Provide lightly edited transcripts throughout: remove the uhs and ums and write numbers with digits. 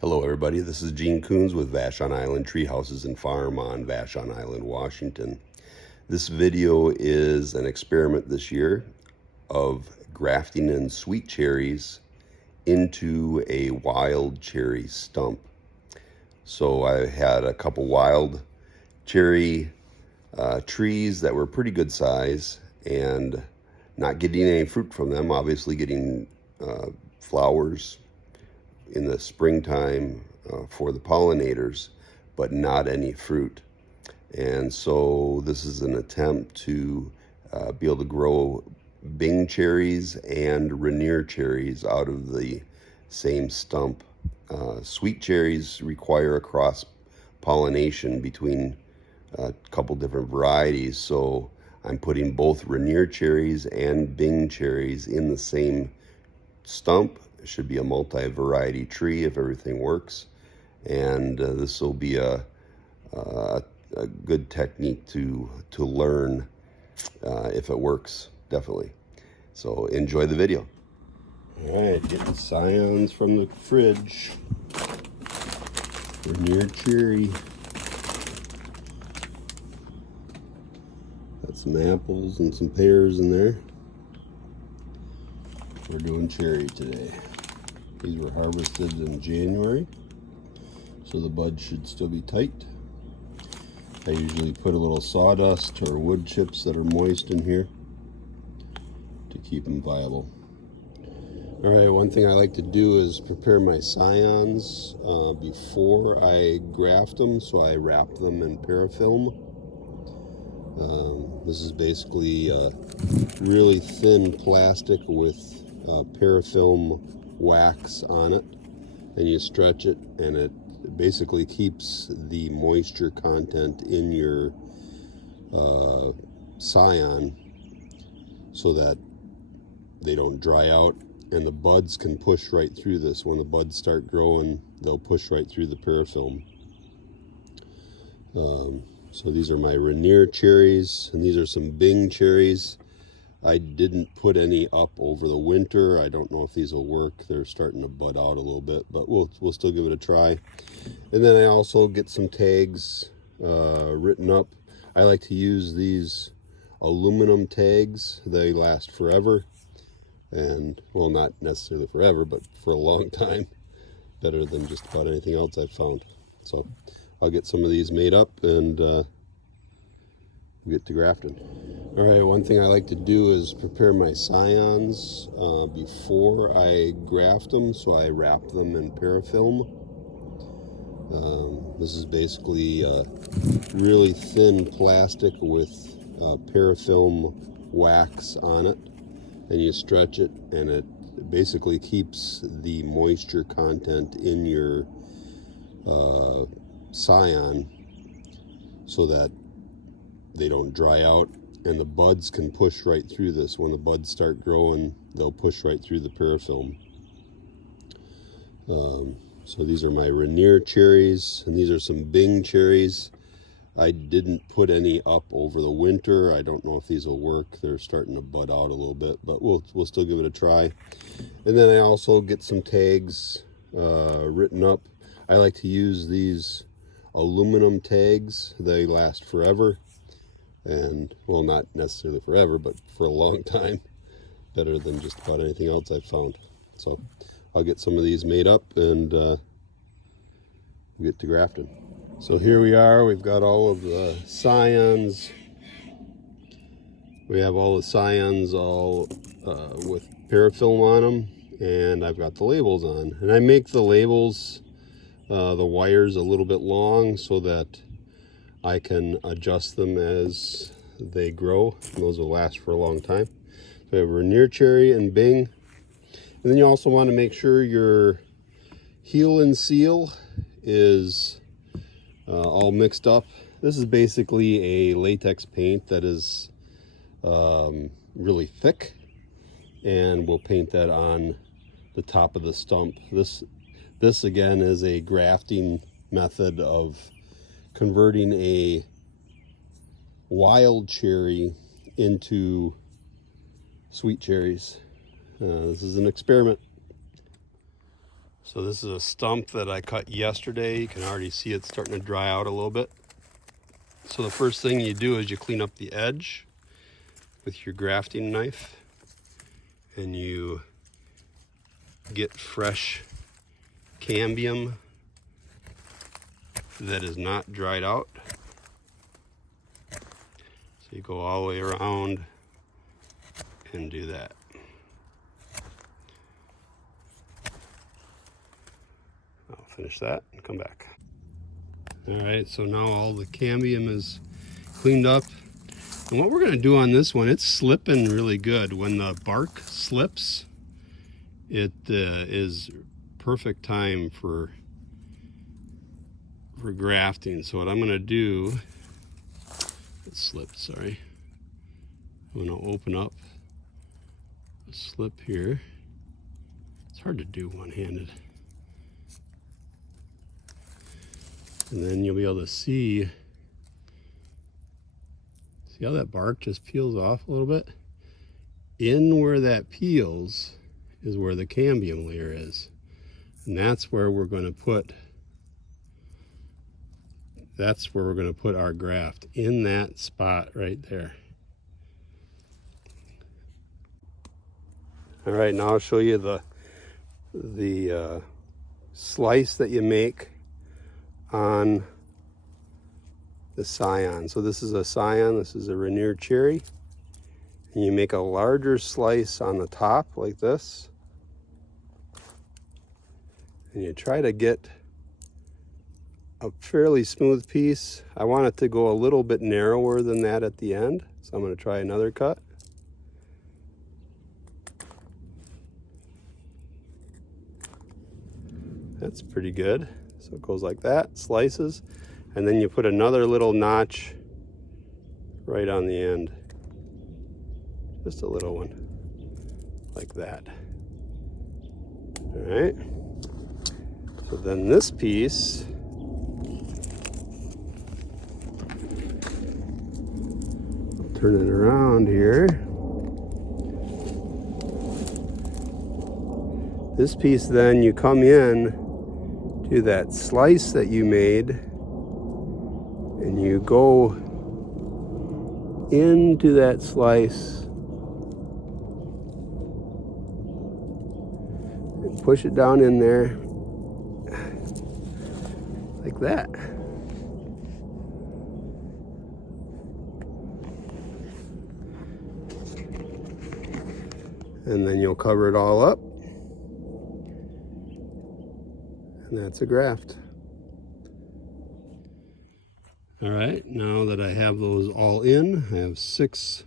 Hello everybody, this is Gene Coons with Vashon Island Tree Houses and Farm on Vashon Island, Washington. This video is an experiment this year of grafting in sweet cherries into a wild cherry stump. So I had a couple wild cherry trees that were pretty good size and not getting any fruit from them, obviously getting flowers in the springtime for the pollinators, but not any fruit. And so this is an attempt to be able to grow Bing cherries and Rainier cherries out of the same stump. Sweet cherries require a cross pollination between a couple different varieties, so I'm putting both Rainier cherries and Bing cherries in the same stump. It should be a multi-variety tree if everything works, and this will be a good technique to learn if it works, definitely. So enjoy the video. All right, getting scions from the fridge. Rainier cherry. Got some apples and some pears in there. We're doing cherry today. These were harvested in January, so the buds should still be tight. I usually put a little sawdust or wood chips that are moist in here to keep them viable. All right, one thing I like to do is prepare my scions before I graft them, so I wrap them in parafilm. This is basically really thin plastic with parafilm wax on it, and you stretch it, and it basically keeps the moisture content in your scion so that they don't dry out, and the buds can push right through this. When the buds start growing, they'll push right through the parafilm. So these are my Rainier cherries, and these are some Bing cherries. I didn't put any up over the winter. I don't know if these will work. They're starting to bud out a little bit, but we'll still give it a try. And then I also get some tags written up. I like to use these aluminum tags. They last forever, and well, not necessarily forever, but for a long time. Better than just about anything else I've found. So I'll get some of these made up and get to grafting. All right, one thing I like to do is prepare my scions before I graft them, so I wrap them in parafilm. This is basically really thin plastic with parafilm wax on it, and you stretch it, and it basically keeps the moisture content in your scion so that they don't dry out, and the buds can push right through this. When the buds start growing, they'll push right through the parafilm. So these are my Rainier cherries, and these are some Bing cherries. I didn't put any up over the winter. I don't know if these will work. They're starting to bud out a little bit, but we'll still give it a try. And then I also get some tags written up. I like to use these aluminum tags. They last forever, and well, not necessarily forever, but for a long time. Better than just about anything else I've found. So I'll get some of these made up and get to grafting. So here we are. We've got all of the scions. We have all the scions all with parafilm on them, and I've got the labels on. And I make the labels, the wires a little bit long so that I can adjust them as they grow, and those will last for a long time. So we have Rainier cherry and Bing. And then you also want to make sure your heel and seal is all mixed up. This is basically a latex paint that is really thick, and we'll paint that on the top of the stump. This again is a grafting method of converting a wild cherry into sweet cherries. This is an experiment. So this is a stump that I cut yesterday. You can already see it starting to dry out a little bit. So the first thing you do is you clean up the edge with your grafting knife, and you get fresh cambium that is not dried out. So you go all the way around and do that. I'll finish that and come back. All right, so now all the cambium is cleaned up. And what we're gonna do on this one, it's slipping really good. When the bark slips, it is perfect time for grafting. So what I'm gonna do, it slipped, sorry. I'm gonna open up a slip here. It's hard to do one-handed. And then you'll be able to see how that bark just peels off a little bit? In where that peels is where the cambium layer is. And that's where we're going to put our graft, in that spot right there. All right, now I'll show you the slice that you make on the scion. So this is a scion, this is a Rainier cherry. And you make a larger slice on the top like this. And you try to get a fairly smooth piece. I want it to go a little bit narrower than that at the end. So I'm going to try another cut. That's pretty good. So it goes like that, slices. And then you put another little notch right on the end. Just a little one, like that. All right. So then this piece, I'll turn it around here. This piece then you come in to that slice that you made, and you go into that slice and push it down in there like that. And then you'll cover it all up, and that's a graft. All right, now that I have those all in, I have 6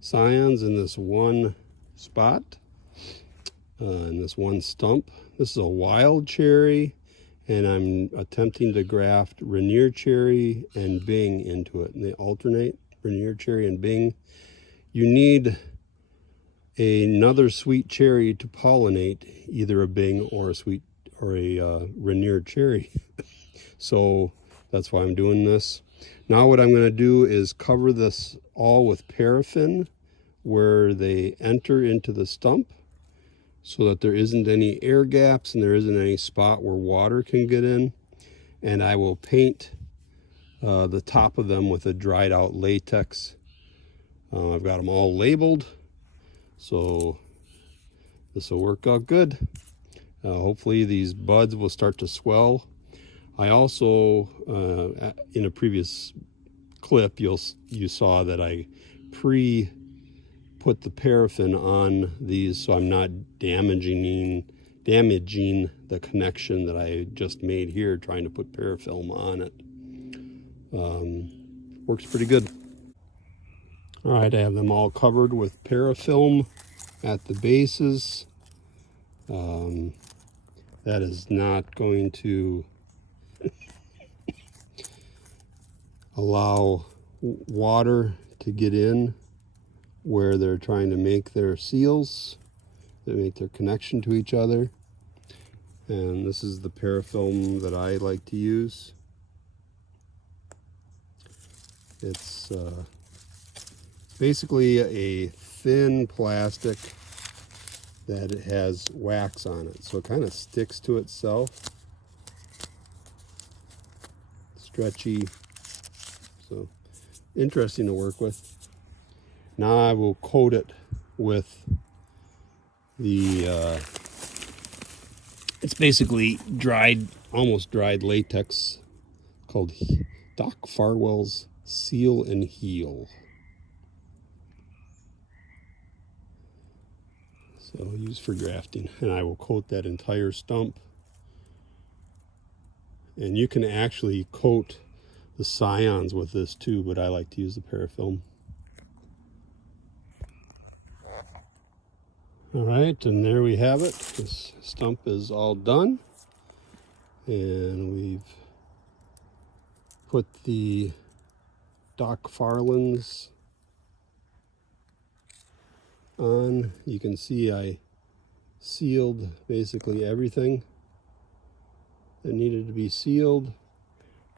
scions in this one spot, in this one stump. This is a wild cherry, and I'm attempting to graft Rainier cherry and Bing into it. And they alternate, Rainier cherry and Bing. You need another sweet cherry to pollinate, either a Bing or a Rainier cherry. So that's why I'm doing this. Now what I'm going to do is cover this all with paraffin where they enter into the stump, so that there isn't any air gaps and there isn't any spot where water can get in. And I will paint the top of them with a dried out latex. I've got them all labeled, so this will work out good. Hopefully these buds will start to swell. I also, in a previous clip, you saw that I put the paraffin on these, so I'm not damaging the connection that I just made here, trying to put parafilm on it. Works pretty good. All right, I have them all covered with parafilm at the bases. That is not going to allow water to get in where they're trying to make their seals, they make their connection to each other. And this is the parafilm that I like to use. It's basically a thin plastic that it has wax on it, so it kind of sticks to itself. Stretchy, so interesting to work with. Now I will coat it with the it's basically dried, almost dried latex called Doc Farwell's Seal and Heal. So used for grafting, and I will coat that entire stump. And you can actually coat the scions with this too, but I like to use the parafilm. All right, and there we have it. This stump is all done, and we've put the Doc Farland's on. You can see I sealed basically everything that needed to be sealed.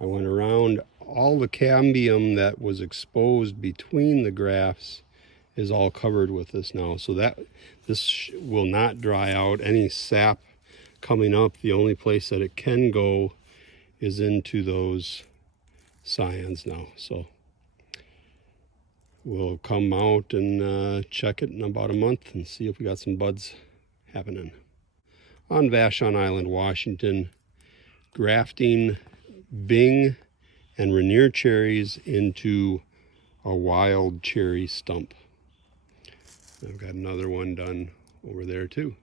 I went around all the cambium that was exposed between the grafts is all covered with this now, so that this will not dry out. Any sap coming up, the only place that it can go is into those scions now. So we'll come out and check it in about a month and see if we got some buds happening. On Vashon Island, Washington, grafting Bing and Rainier cherries into a wild cherry stump. I've got another one done over there too.